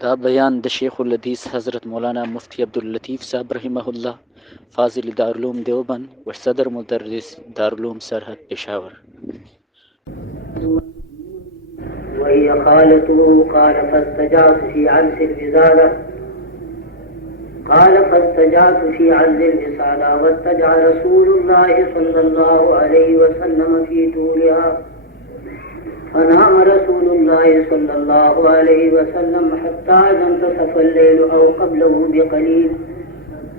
دا بیان د شیخ الحدیث حضرت مولانا مفتی عبداللطیف صاحب رحمه الله فاضل دارالعلوم دیوبند و صدر مدرس دارالعلوم سرحد پشاور. وهي خالته قال فاستجعت في عجز الوزارة واتجع رسول الله صلى الله عليه وسلم في طولها فنام رسول الله صلى الله عليه وسلم حتى إذا انتصف الليل أو قبله بقليل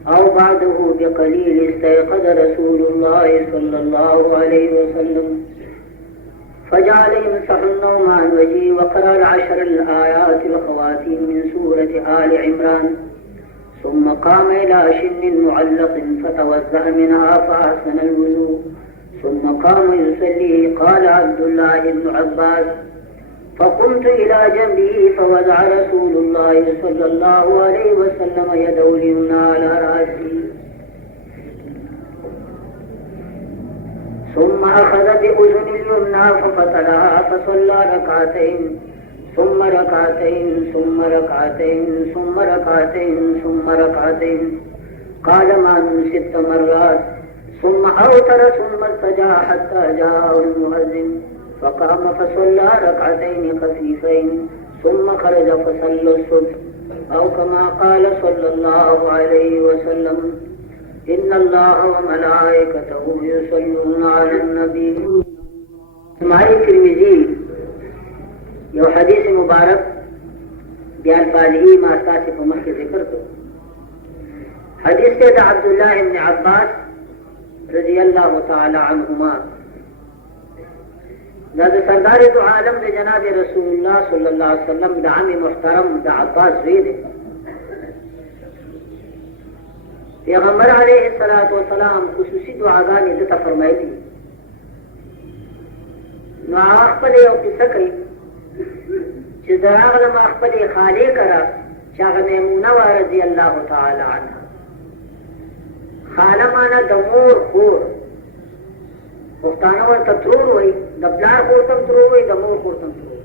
أو بعده بقليل استيقظ رسول الله صلى الله عليه وسلم فجعل يمسح النوم عن وجهه وقرأ العشر الآيات الخواتيم من سورة آل عمران ثم قام إلى شن معلق فتوزأ منها فأحسن الوضوء ثم قام يصلي. قال عبد الله بن عباس فقمت إلى جنبه فوضع رسول الله صلى الله عليه وسلم يده اليمنى على رأسه ثم أخذ بأذن اليمنى ففتلها فصلى ركعتين ثم ركعتين ثم ركعتين ثم ركعتين ثم ركعتين قال ما من 6 مرات ثم أوتر ثم ارتجع حتى جاءه المؤذن فقام فصلى ركعتين خفيفين ثم خرج فصلى الصبح أو كما قال صلى الله عليه وسلم إن الله وملائكته يصلون على النبي. ہماری ترمذی یو حدیث مبارک بیان بالغی ماستا سے پمخ کے ذکر کو حدیث سے دا عبداللہ ابن عباس رضی اللہ تعالی عنہما دا سردار دو عالم دا جناب رسول اللہ صلی اللہ علیہ وسلم دا عم محترم دا عباس وید پیغمبر علیہ السلام خصوصی دعاگانی دتا فرمائی دی نو اخپل یو قصه کوي چې دا هغه ما خپل خالی کرا چې هغه میمونه رضی الله تعالی عنها خاله معنا د مور خور پښتانه ورته ترور وایي د پلار خور ته ترور وایي د مور خور ته ترور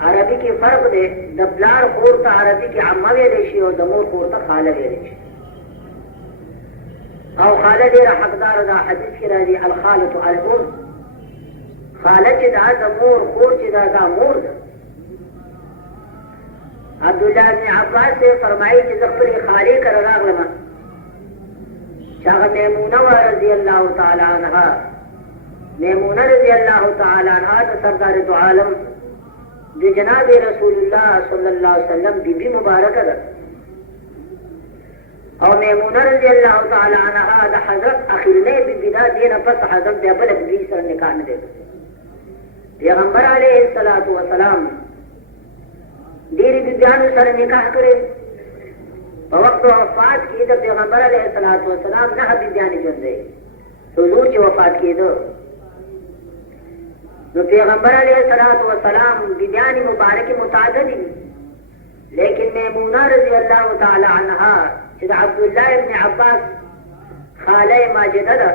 عربي کې فرق دی د پلار خور ته عربي کې عمه ویلی شي او د مور خور ته خاله ویلی شي او خاله ډېره حقداره ده حدیث کې راځي الخالة الأم خاله چې دا د مور خور چې دا مور ده. عبدالله بن عباس سے فرمائی چې زه خپلې خالې کره راغلم چې هغه میمونه وه رضی الله تعالی عنها. میمونه رضی الله تعالی عنها د سردار دو عالم د جناب رسول الله صلی الله علیه وسلم بیبي مبارکه ده او میمونه رضی الله تعالی عنها د حضرت اخرنی بیبي ده دینه پس حضرت بیا بله بیبي سره نکاح نه دی. پیغمبر علیه الصلاة والسلام ډېرې بیبیانو سره نکاح کړی. په وخت وفات کې د پیغمبر علیه الصلاة والسلام 9 بیبیانې ژوندۍ حضور چې وفات کېده نو پیغمبر علیه الصلاة والسلام بیبیانې مبارکې متعددې لیکن میمونه رضی الله تعالی عنها چې د عبدالله ابن عباس خاله ماجده ده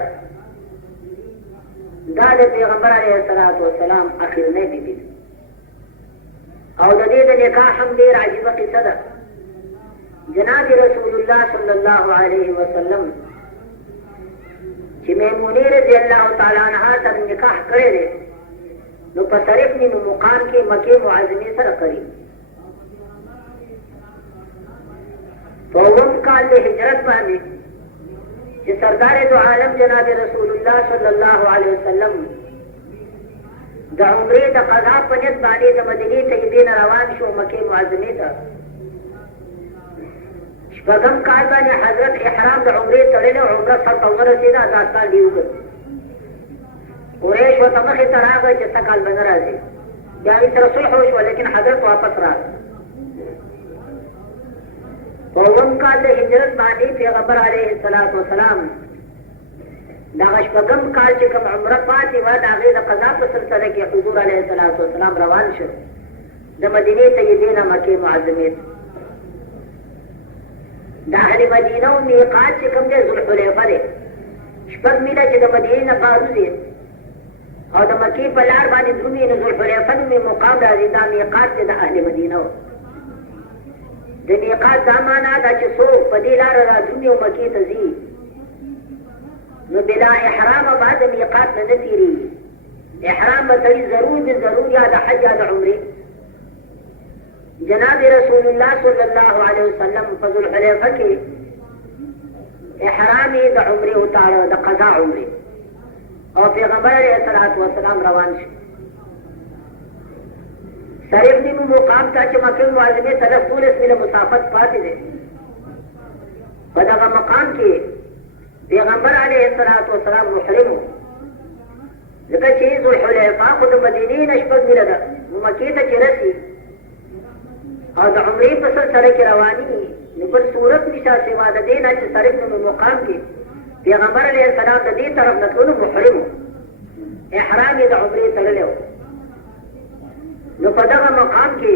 دا د پیغمبر علیه الصلاة والسلام اخرنی بیبي ده او د دې د نکاح هم ډېر عجیبه قصه ده. جناب رسول الله صلی الله علیه وسلم چې میمونې رضی الله تعالی عنها سره نکاح کړی دی نو په صریح نیمه مقام کې مکې معظمې سره کړي. په اووم کال د هجرت باندې چې سردار دو عالم جناب رسول الله صلی الله علیه وسلم د عمرې د قضا په نیت باندې د مدینې طیبې نه روان شو مکې معظمې ته. شپږم کال باندې حضرت احرام د عمرې تړلی او عمره سر ته ورسېده. دا کال دې وکړ قریش ورته مخې ته راغی چې څه کال به نه راځي. بیا یې سره صلح وشوه لیکن حضرت واپس راغی. په اووم کال د هجرت باندې پیغمبر علیه الصلاة والسلام دغه شپږم کال چې کوم عمره پاتې وه د هغې د قضا په سلسله کې حضور علیه الصلاة والسلام روان شو د مدینې طیبې نه مکې معظمې ته. د اهل مدینه و میقات چې کوم دی ذوالحلیفه دی 6 میله چې د مدینې نه پاروځي او د مکې په لار باندې درومي نو ذوالحلیفه نومې مقام راځي. دا میقات دی د اهل مدینه و د میقات دا معنا ده چې څوک په دې لاره راځي او مکې ته ځي نو بلا احرام بعد میقات نه تیریږي. احرام به تړي ضرور دي، ضرور یا د حج یا د عمرې. جناب رسول الله صلی الله علیه وسلم په ذوالحلیفه کې احرام د عمرې وتاړه، د قضا عمرې، او پیغمبر علیه الصلاة والسلام روان شو. صرف دی مقام ته چې مکه معظمه طرف 12 میله مسافت پاتې ده. په دغه مقام کې پیغمبر علیه الصلاة والسلام محرم و، ځکه چې ذوالحلیفه خو د مدینې نه 6 میله ده، مکې ته چې رسي او د عمرې په سلسله کې رواني نو بل صورت نشته سوا د دې نه چې صرف نو مقام کې پیغمبر علیه السلام د دې طرف نه ټول محرم و، احرام یې د عمرې تړلی و. نو په دغه مقام کې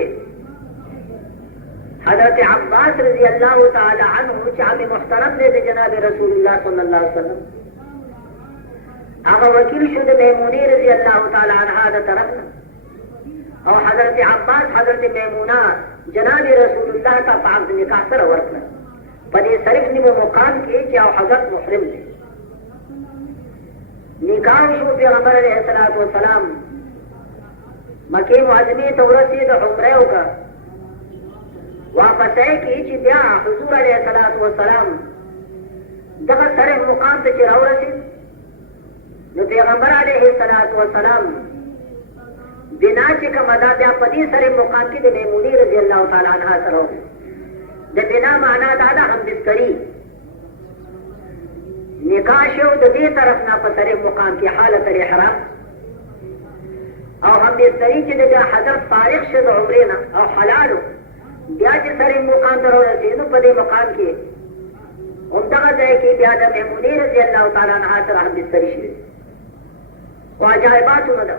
حضرت عباس رضی الله تعالی عنه چې عم محترم دی د جناب رسول الله صلی الله علیه وسلم، هغه وکیل شو د میمونې رضی الله تعالی عنها د طرف نه، او حضرت عباس حضرت میمونه جناب رسول الله ته په عقد نکاح سره ورکړه په دې صرف نیمه مقام کې چې او حضرت محرم دی. نکاح شو، پیغمبر علیه الصلاة والسلام مکې معظمې ته ورسېد، عمره وکړه، واپس یې کې چې بیا حضور علیه الصلاة والسلام دغه صرف مقام ته چې راورسېد نو پیغمبر علیه الصلاة والسلام بنا چې کومه ده بیا په دې صرف مقام کې د میمونې رضی الله تعالی عنها سره وکړه. د بنا معنا دا ده همبستري. نکاح شو د دې طرف نه په صرف مقام کې حالت الاحرام، او همبستري چې د حضرت فارغ شو د عمرې نه او حلالو بیا چې صرف مقام ته راورسېد نو په دې مقام کې همدغه ځای کې بیا د میمونې رضی الله تعالی عنها سره همبستري شوې. خو عجایباتونه ده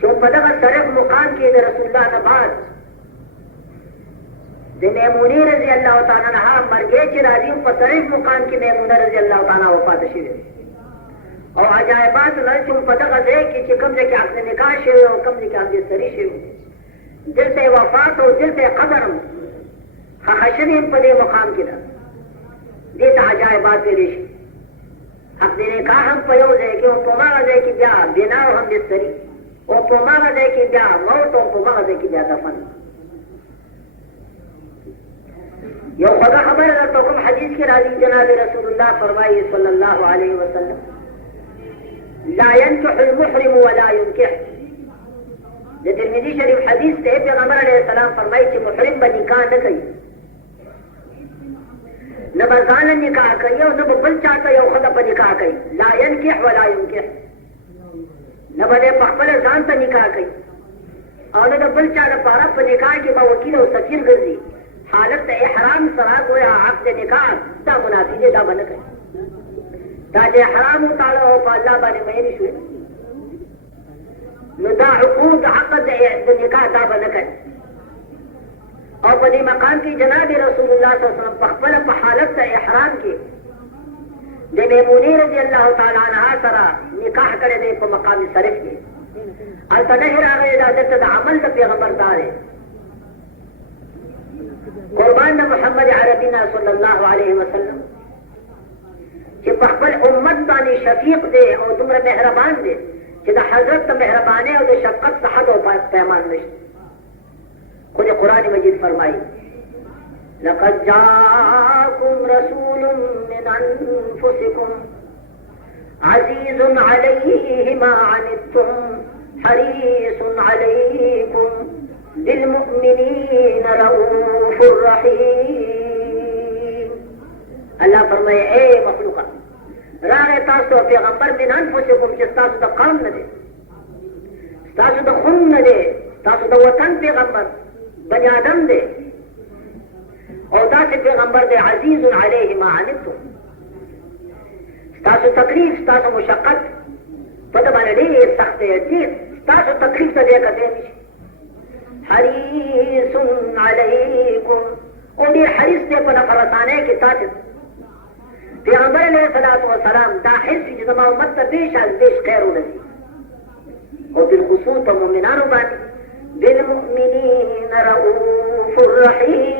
چې په دغه صرف مقام کې د رسول الله نه بعد د میمونې رضی الله تعالی عنها مرګې چې راځي په صرف مقام کې میمونه رضی الله تعالی وفات شوې. او عجایبات نه چې په دغه ځای کې چې کوم ځای کې عقد نکاح شوی او کوم ځای کې همبستري شوی، دلته وفات او دلته قبر هم ښخ شوي په دې مقام کې ده. دې ته عجایبات ویلی شي. عقد نکاح هم په یو ځای کې او په هغه ځای کې بیا بنا او همبستري، او په هغه ځای کې بیا موت او په هغه ځای کې بیا دفن. یو خوږه خبره درته کوم، حدیث کې راځي جناب رسول الله فرمایي صلی الله علیه وسلم لا ينكح المحرم ولا ينكح. د ترمذی شریف حدیث ته پیغمبر علیه السلام فرمایي چې محرم به نکاح نه کوي، نه به ځان نکاح کوي او نه به بل چاته یو ښځه په نکاح کوي. لا ينكح ولا ينكح، نه به دی په خپله ځان ته نکاح کوي او نه د بل چا لپاره په نکاح کې به وکیل او سفیر ګرځي. حالت د احرام سره گویا عقد نکاح دا منافي دی، دا به نه کوي. دا چې احرام وتاړه او په الله باندې مین شوې نو دا عقود عقد د نکاح دا به نه کوي. او په دې مقام کې جناب رسول الله صلی الله علیه وسلم په خپله په حالت د احرام کې د میمونې رضی الله تعالی عنها سره نکاح کړی دی په مقام صرف کې. هلته نهي راغلی دا دلته د عمل د پیغمبر دا دی. قربان د محمد عربینا صلی الله علیه وسلم چې په خپل امت باندې شفیق دی او دومره مهربان دی چې د حضرت د مهربانۍ او د شفقت څه حد او پیمان نشته. خو د قرآن مجید فرمایي لقد جاءكم رسول من انفسكم عزيز عليه ما عنتم حريص عليكم بالمؤمنين رؤوف رحيم. الله فرمائے اے مخلوقہ راغ تاسو پیغمبر من انفسکم چې تاسو د قوم نه دی، تاسو د خون نه دی، تاسو د وطن پیغمبر بني آدم دی، او داسې پیغمبر دی عزیز علیه ما عنتم، تاسو تکلیف تاسو مشقت په ده باندې ډېر سخت دی، ډېر تاسو تکلیف ته دی کتلی نشي. حریص علیکم، او ډېر حریص دی په نفرسانۍ کې تاسو. پیغمبر علیه الصلاة والسلام دا حرص چې زما امت ته بیش از بیش خیر ورسي، او بالخصوص په مؤمنانو باندې بالمؤمنین رؤوف رحیم.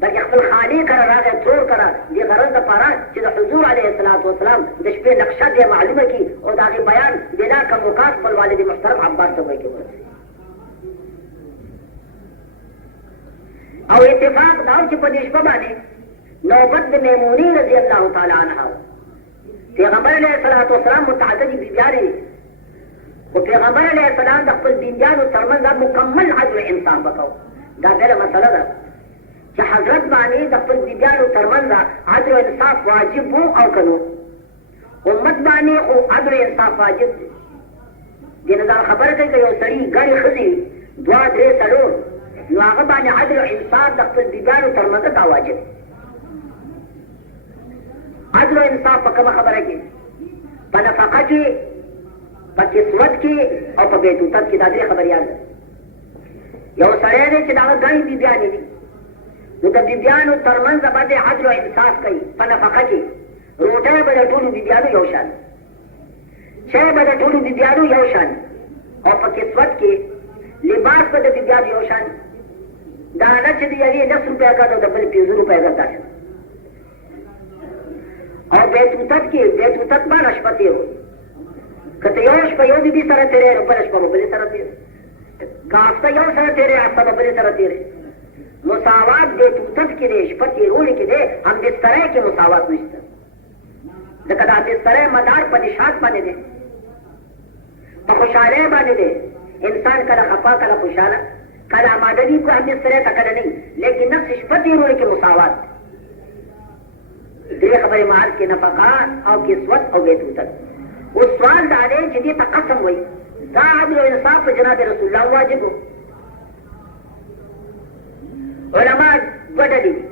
بلکې خپل خالق سره راغی ترور کړه دې غرض دپاره چې د حضور علیه الصلاة والسلام د شپې نقشه دې معلومه کړي او د هغې بیان بنا کموکات خپل والد محترم عباس ته وایي کې ورسوي. او اتفاق دا و چې په دې شپه باندې نوبت د میمونې رضی الله تعالی عنها پیغمبر علیه الصلاة والسلام متعددې بیبیانې دي خو پیغمبر علیه السلام د خپل بیبیانو ترمنځ مکمل عدل انصاف وکړو. دا بله مسله ده چې حضرت باندې د خپل بیبیانو ترمنځ عدل و انصاف واجب وو او که نو امت باندې خو عدل و انصاف واجب دی. دې نه ځان خبره کوي که یو سړي ګڼې ښځې دوه درې څلور نو هغه باندې عدل و انصاف د خپل بیبیانو ترمنځ دا واجب. عدل و انصاف په کومه خبره کې؟ په نفقه کې، په کسوت کې او په بیتوتت کې. دا درې خبرې یاد ده. یو سړی دی چې د هغه ګڼې بیبیانې دي نو د بیبیانو ترمنځ به د عدل و انصاف کوي. په نفقه کې روټۍ به د ټولو بیبیانو یو شان، چای به د ټولو بیبیانو یو شان، او په کسوت کې لباس به د بیبیانو یو شان. دا نه چې د یوې 10 روپۍ ګټه او د بلې 50 روپۍ ګټه داسې. او بیتوتت کې بیتوتت باندې شپه تېرو که ته یو شپه یو بیبي سره تېرې نو بله شپه به بلې سره تېرې، که هفته یو سره تېرې هفته به بلې سره تېرې. مساوات بیتوتت کې دی، شپه تېرولو کې دی. هم بستری کې مساوات نشته ځکه دا بستری مدار په نشاط باندې دی، په خوشحالۍ باندې دی. انسان کله خفا کله خوشحاله کله آماده وي کو هم بستری ته کله نه وي، لیکن نفس شپه تېرولو کې مساوات. درې خبرې معاد کې نفقه او کسوت او بیتوتت. اوس سوال دا دی چې دې ته قسم وایي دا عدل و انصاف په جناب رسول الله واجب و. علما دوه ډلې دي.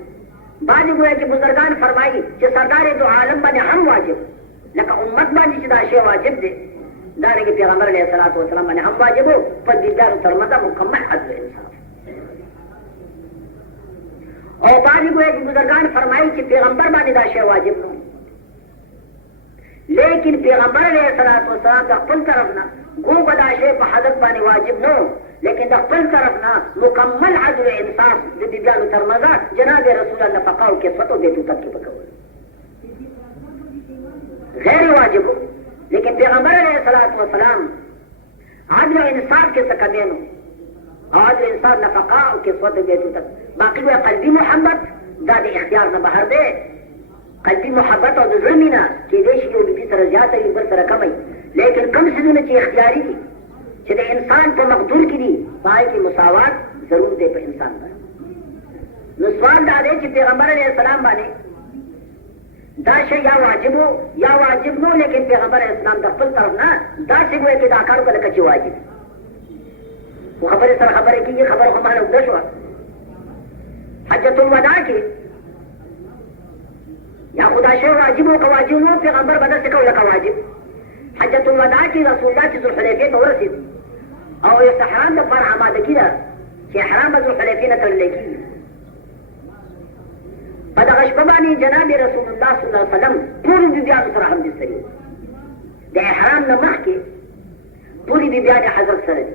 بعضې ګویا چې بزرګان فرمایي چې سردار دو عالم باندې هم واجب، لکه امت باندې چې دا شی واجب دی دارنګې پیغمبر علیه الصلاة والسلام باندې هم واجب و. په بیبیانو ترمنځ مکمل عدل و انصاف. او بعضې ګویا چې بزرګان فرمایي چې پیغمبر باندې دا شی واجب نو، لیکن پیغمبر علیه الصلاة والسلام د خپل طرف نه گو به دا شی په حضرت باندې واجب نو، لیکن د خپل طرف نه مکمل عدل و انصاف د بیبیانو ترمنځ جناب رسول الله نفقه او کسوت او بیتوتت کې پکول غیر واجب. لیکن پیغمبر علیه الصلاة والسلام عدل و انصاف کې څه کمی نو، عدل و انصاف نفقه او کسوت او بیتوتت. باقي وایي قلبي محبت دا د اختیار نه بهر دی. قلبي محبت او د زړه مینه کېدای شي یو بیبي سره زیاته وي بل سره کمه وي، لیکن کوم څیزونه چې اختیاري دي چې د انسان په مقدور کې دي په هغې کې مساوات ضرور دی په انسان باندې. نو سوال دا دی چې پیغمبر علیه السلام باندې دا شی یا واجب و یا واجب نو، لیکن پیغمبر علیه السلام د خپل طرف نه داسې وایي چې دا کار وکړه لکه چې واجب. خو خبرې سره خبرې کېږي، خبره خو مانا اوږده شوه. حجة الوداع کې یا خدا شی واجب و که واجب نو پیغمبر به داسې کوي لکه واجب. حجة الوداع کې رسول الله چې ذوالحلیفې ته ورسېد او استحرام دپاره امادګي ده چې احرام به ذوالحلیفې نه تړلی کېږي. په دغه شپه باندې جناب رسول الله صلی الله علیه وسلم ټولو بیبیانو سره هم بستري وو. د احرام نه مخکې ټولې بیبیانې حضرت سره دي،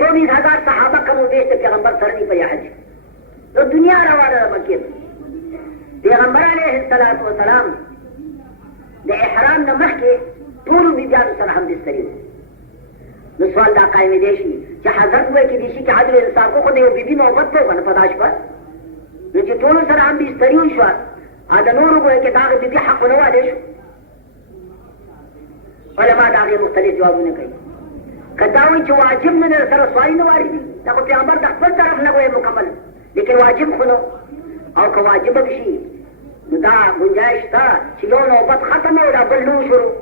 24,000 صحابه کم و بیش د پیغمبر سره دي په حج. نو دنیا روانه ده مکې. پیغمبر علیه الصلاة والسلام د احرام نه مخکې ټولو بیبیانو سره هم بستري وو. نو سوال دا قایمېدی شي چې حضرت وایي کېدای شي چې عدل انصاف خو د یو بیبي نوبت ته وکنه په دا شپه نو چې ټولو سره هم بستري وشوه د نورو وایي چې د هغې بیبي حق ونه والی شو. علما د هغې مختلف جوابونه کوي. که دا وایي چې واجب نه دی سره سوالي نه واردي دا خو پیغمبر د خپل طرف نه وایي مکمل، لیکن واجب خو نه. او که واجب هم شي نو دا گنجایش شته چې یو نوبت ختم او دا بل نو شروع،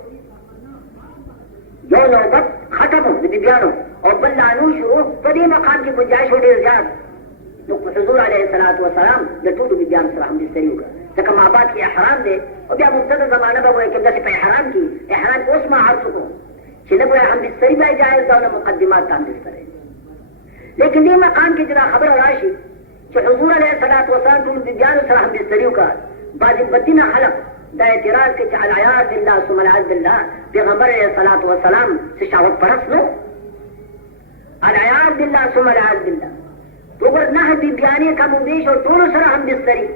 یو نوبت ختم د بیبیانو او بل لا نو شروع. په دې مقام کې گنجایش ډېر زیات. نو حضور علیه الصلاة والسلام د ټولو بیبیانو سره هم بستري وکړه ځکه مابعد کې احرام دی او بیا مبتدا زمانه به وایي چې داسې په احرام کې اوس ما عرض وکړو چې نه ګویا هم بستري به جایز ده او نه مقدمات ته هم بستري. لیکن دې مقام کې چې دا خبره راشي چې حضور علیه الصلاة والسلام ټولو بیبیانو سره هم بستري وکړه، بعضې بدینه خلق دا اعتراض کوي چې العیاذ بالله ثم العیاذ بالله پیغمبر علیه الصلاة والسلام څه شهوت پرست نو. العیاذ بالله ثم العیاذ بالله تو ګور نه بیبیانې کم ویش او ټولو سره هم بستري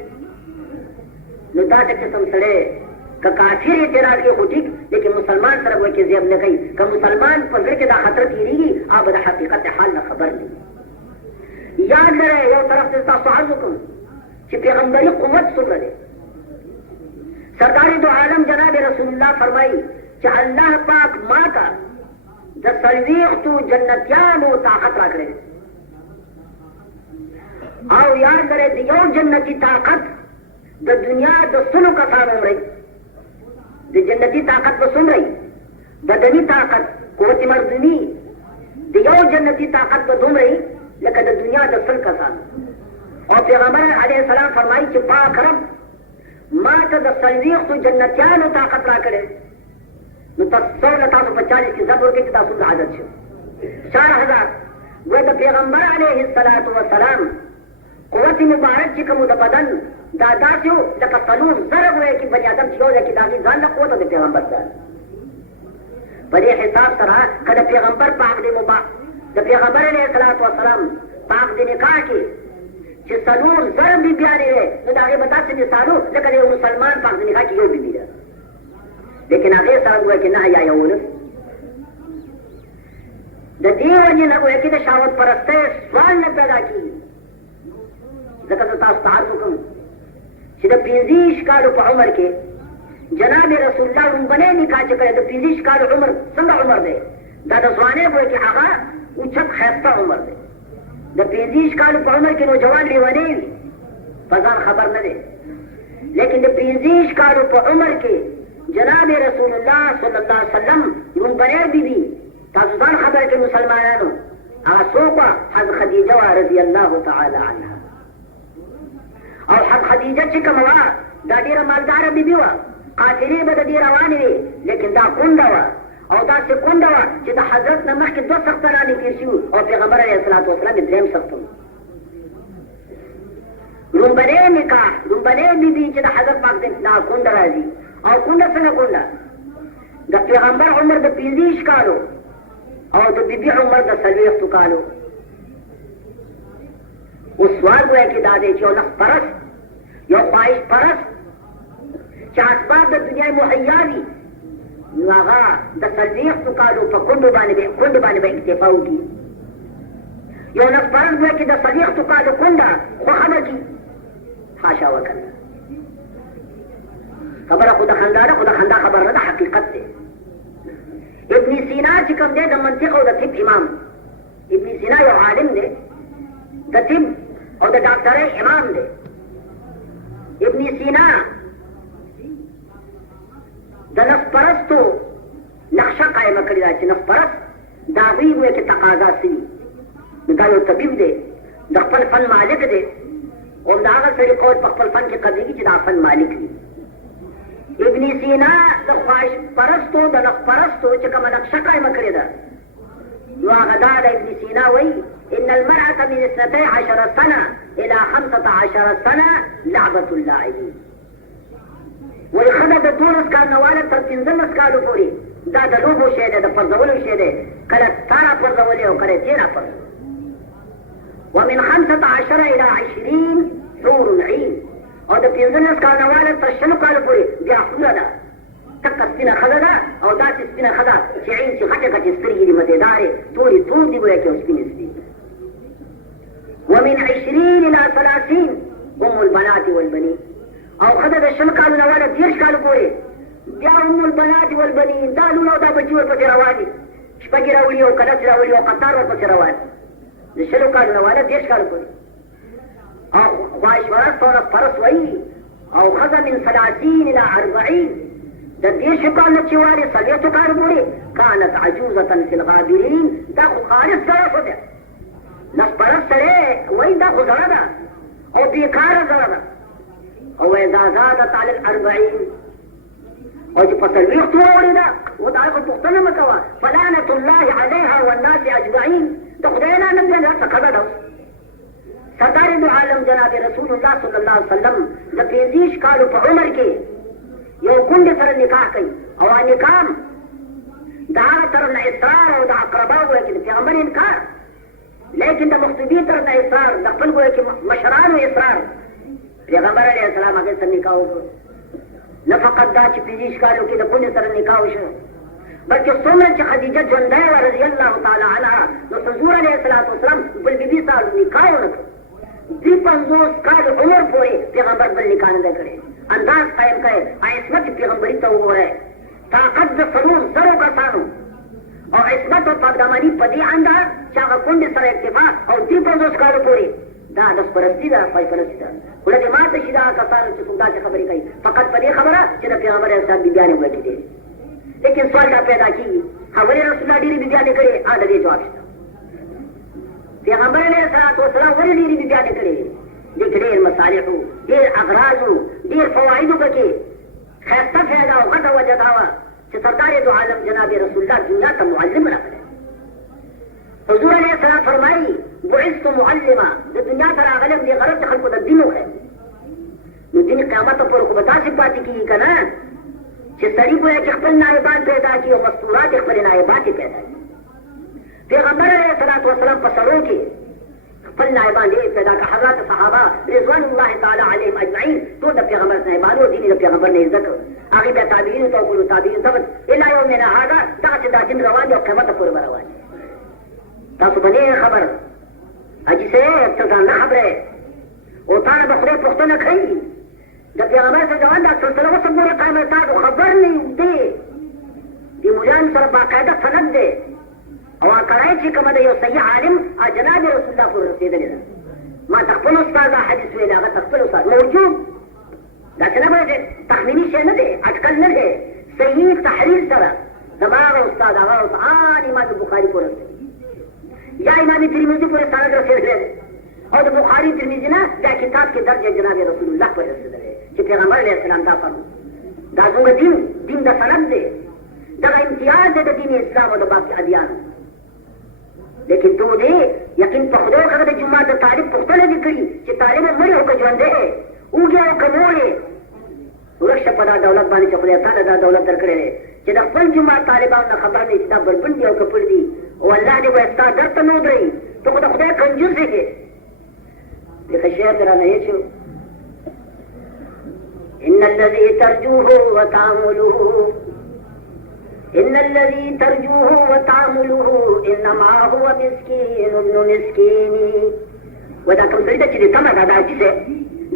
نو دا څه قسم سړی که کافر یې تیرا کې خو ټیک لیکن مسلمان سره وایي چې زیب نه کوي که مسلمان په زړه کې دا خطر تېرېږي هغه د حقیقت حال نه خبر دی یاد لرئ یو طرف ته تاسو عرض وکړم چې پیغمبري قوت څومره دی سردار دو عالم جناب رسول الله فرمایي چې الله پاک ما ته د څلوېښتو جنتیانو طاقت راکړی او یاد لرئ د یو جنتي طاقت د دنیا د سلو کسانو عمرئ د جنتي طاقت به څومره بدني طاقت قوت مردمي د یو جنتي طاقت به دومره لکه د دنیا د سل کسانو او پیغمبر علیه السلام فرمایي چې پاک رب ما ته د څلوېښتو جنتیانو طاقت راکړی نو تاسو له تاسو په 40 کې ضرب ورکړئ چې تاسو د عادت شو 4000 ګویا د پیغمبر علیه السلام قوت مبارک چې کوم د بدن دا داسې و لکه 4 زره ګویا کې بني ادم چې یو ځای کې د هغې ځان له قوت د پیغمبر ځان په دې حساب سره که د پیغمبر پاک د پیغمبر علیه السلام پاک د نکاح کې چې 4 زره بیبیانې وې نو د هغې به داسې مثالو لکه د یو مسلمان پاک د نکاح کې یو بیبي ده لیکن هغې سره ګویا کې 9 یا 11 د دې وجې نه ګویا کې د شهوت پرستۍ سوال نه پیدا کېږي ځکه زه تاسو ته عرض وکړم چې د 25 کالو په عمر کې جناب رسول الله لومبنی نکاح چې کړی د 25 کالو عمر څنګه عمر دی دا د ځوانۍ ګویا کې هغه اوچت ښایسته عمر دی د 25 کالو په عمر کې نوجوان لیونی وي په ځان خبر نه دی لیکن د 25 کالو په عمر کې جناب رسول الله صلی الله علیه وسلم لومبنی بیبي تاسو ځان خبر کې مسلمانانو هغه څوک وه حضرت خدیجه وه رضی الله تعالی عنها او حضرت خدیجه چې کومه وه دا ډېره مالداره بیبي وه قافلې به د دې روانې وې لیکن دا کونډه وه او داسې کونډه وه چې د حضرت نه مخکې 2 سخترانې تېر شوي او پیغمبر علیه السلام یې درېیم سختون لومبنی نکاح لومبنی بیبي چې د حضرت پاک دا کونډه راځي او کونډه څنګه کونډه د پیغمبر عمر د 25 کالو او د بیبي عمر د 40 کالو اوس سوال ګویا کې دا دی چې یو نفس پرست یو خواهش پرست چې اسباب د دنیا مهیا وي نو هغه د 40 کالو په کونډو باندې به اکتفا وکړي یو نفس پرست ګویا کې د 40 کالو کونډه خوښه به کړي حاشا وکړه خبره خو د خندا ده خو د خندا خبره نه ده حقیقت دی ابن سینا چې کوم دی د منطق او د طب امام ابن سینا یو عالم دی د طب او د ډاکټرۍ امام دی ابن سینا د نفس پرستو نقشه قایمه کړې ده چې نفس پرست د هغوی ګویا کې تقاضا سوي نو دا یو طبیب دی د خپل فن مالک دی او د هغه سړي قول په خپل فن کې قبلېږي چې دا فن مالک وي ابن سینا د خواهش پرستو د نفس پرستو چې کومه نقشه قایمه کړې ده نو هغه دا د ابن سینا وایي ان المرأة من 12 سنة الى 15 سنة لعبة اللاعبين وایي ښځه د 12 کال نه واله تر 15 کالو پورې دا د لوبو شی دی د پرځولو شی دی کله تا راپرځولې او کله دې راپرځولې ومن 15 الى 20 حور عين او د 15 کال نه واله تر 20 کالو پورې بیا خوله ده تکه سپینه ښځه ده او داسې سپینه ښځه چې عین چې غټې غټې سترګې دي مدېدارې تورې تور دي ګویا کې او سپینې سپینې ومن 20 الى 30 ام البنات والبنين او ښځه د 20 کالو نه واله 30 کالو پورې بیا ام البنات والبنين دا لونه او دا بچي ورپسې روان دي شپږې راوړي او کلس راوړي او قطار ورپسې روان د 20 کالو نه واله 30 کالو پورې او خواهش پرست او نفس پرست وایي او ښځه من 30 الى 40 د 30 کال نه چې وارې 40 کالو پورې كانت عجوزة في الغابرين دا خو خالص سره خو دی نفس پرست سړی وایي دا خو زړه ده او بېکاره زړه ده او اذا زادت على 40 او چې په 40 واوړېده و د هغه پوښتنه مه کوه فلعنة الله عليها والناس اجمعين د خدای لعنت دی هر څه ښځه ده سردار دو عالم جناب رسول الله صلی الله علیه وسلم د 25 کالو په عمر کې یو کونډې سره نکاح کوي او نکاح د هغه طرف نه اصرار او د اقرباو کې د پیغمبر انکار لیکن د مخطوبې طرف نه اصرار د خپل ګویا کې مشرانو اصرار پیغمبر علیه السلام هغې سره نکاح وکړو. نه فقط دا چې 25 کالو کې د کونې سره نکاح وشو، بلکې څومره چې خدیجه ژوندۍ وه رضی الله تعالی عنها، نو حضور علیه السلام بل بیبي سره نکاح ونه کړو. 50 کال عمر پورې پیغمبر بل نکاح نه دی کړی. انداز قائم کړی، عصمت پیغمبري ته وګورئ، طاقت د 400 کسانو او عصمت او پاکدامني په دې انداز چې هغه کونډې سره اکتفا او 50 کالو پورې دا د پرستی ده، پایپرستی ده. خوله دې ماته شي دا کسانو چې څوک داسې خبرې کوي فقط په دې خبره چې د پیغمبر علیه السلام بیبیانې وګټې دي. لیکن سوال دا پیدا کېږي خبرې رسول الله ډېرې بیبیانې کړې، د دې جواب شته. پیغمبر علیه السلام ولې ډېرې بیبیانې کړې؟ دې کې ډېر مصالح وو، ډېر اغراض وو، ډېر فواید وو پکې. ښایسته فایده او غټه وجه دا وه چې سردار دو عالم جناب رسول الله دنیا ته معلم راغلی. حضور علیه السلام فرمایي بعثت معلما، د دنیا ته راغلم دې غرض چې خلکو ته دین وښیم. نو دین قیامت پورې خو به داسې پاتې کېږي که نه چې سړي ګویا چې خپل نایبان پیدا کړي او مستورات یې خپلې نایباتې پیدا کړي. پیغمبر علیه السلام په سړو کې خپل نایبان ډېر پیدا کړه. حضرات صحابه رضوان الله تعالی علیهم اجمعین ټول د پیغمبر نایبان وو، دین د پیغمبر نه یې زده کړ. هغې بیا تابعینو ته وکړو، تابعین ته الی یومنا هذا دغسې دا دین روان دی او قیامت پورې به روان دی. تاسو به نه خبر حاجي صاحب ته ځان نه خبرې او تا نه به خدای پوښتنه کوي د پیغمبر صلی الله علیه وسلم دا سلسله اوس ګوره قایمه تاسو خبر نه یو دی د مولانو سره باقاعده سند دی او کړای چې کومه د یو صحیح عالم جناب رسول الله پورې رسېدلې ده. ما ته خپل استاد حدیث ویل، هغه ته خپل استاد موجود، داسې نه باید تخمیني شی نه دی، اټکل نه دی، صحیح تحلیل سره زما هغه استاد هغه امام بخاري پورې یا امام ترمذي پورې سند رسېدلی دی او د بخاري ترمذي نه دا کتاب کې درج جناب رسول الله پورې رسېدلی چې پیغمبر علیه السلام دا فرمایي. دا زموږ دین د سند دی، دغه امتیاز دی د دین اسلام او د باقي ادیانو. لیکن تو دې یقین په خدای هغه د جومات د طالب پوښتنه دې کړي چې طالب مړی او که ژوندی دی، اوږې او که موړې، ورک شه په دا دولت باندې چې خدای تعالی دا دولت درکړی دی چې د خپل جومات طالبانو نه خبر نه چې دا بلبل دي او که پړ دي او الله دې به ستا در ته نه ودرېږي. ته خو د خدای کنجوس یې. لکه شعر دې رانه هېڅ شو ان الذي ترجوه وتعمله إن الذي ترجوه وتعمله إنما هو مسكين ابن مسكيني. ودا کوم سړي ته چې د تمه دا عاجزه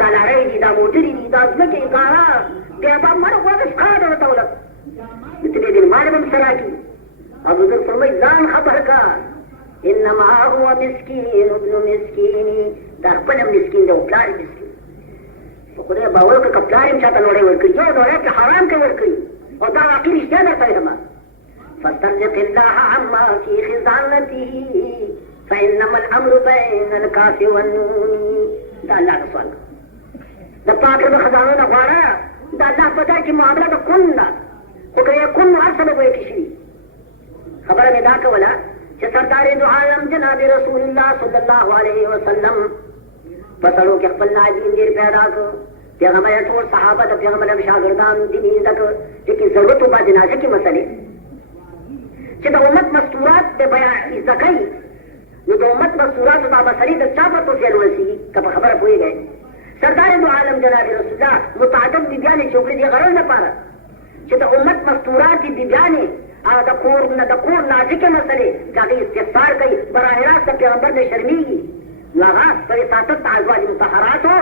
دا لارۍ دي، دا موټرې دي، دا ځمکې کارا بیا به مړ غوږ ښکاره ورته ولګ د دې دین مال به هم سره کړي. ابوذر فرمایي ځان خبر کا انما هو مسكين ابن مسكيني، دا خپل مسکین دی او پلار یې مسکین. په خدای باور وکړه که پلار یې هم چاته نوړی ورکړي، یو ډوډۍ کې حرام کې ورکړي او دا واقعي رښتیا درته وایم. فاسترزق الله عما في خزانته فإنما الأمر بين الكاف والنون. دا الله د سوال د پاک د خزانو نه غواړه، دا الله په ځای کې معامله د کن ده، خو که یې کن نو هر څه به ویل شي. خبره مې دا کوله چې سردار دو عالم جناب رسول الله صلی الله علیه وسلم په سړو کې خپل ناجین ډېر پیدا کړ. پیغمبر ټول صحابه د پیغمبر شاګردان دین یې زده کړ. لیکن ضرورت و باندې نازکې مسلې چې د امت مستورات د بیان زده کوي، نو د امت مستوراتو دا مسلې د چا په توفیل ورسېږي که په خبره پوهېږئ. سردار دو عالم جناب رسول الله متعدد بیبیانې چې وکړي دې غرض لپاره چې د امت مستورات بیبیانې هغه د کور نازکې مسلې چې هغې استفسار کوي، براه راست د پیغمبر نه شرمېږي، نو هغه په وساطت د ازواج مطهراتو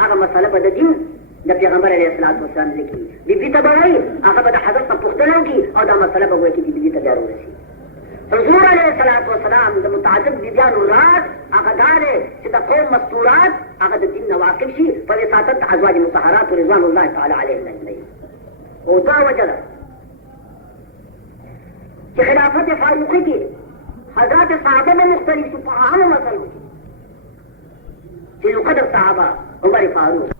هغه مسله به د دین د پیغمبر علیه السلام لیکي. بیبي ته به وایي، هغه به د حضرت نه پوښتنه وکړي او دا مسله به وایي چې بیبي ته بیا ورسي. حضور علیه السلام د متعدد بیبیانو راز هغه دا دی چې د قوم مستورات هغه د دین نه واقف شي په وساطت د ازواج مطهرات رضوان الله تعالی علیهم اجمعین. او دا وجه ده چې خلافت فاروقي کې حضرات صحابه نه مختلف شو په عامو مسلو کې چې قدر صحابه عمر فاروق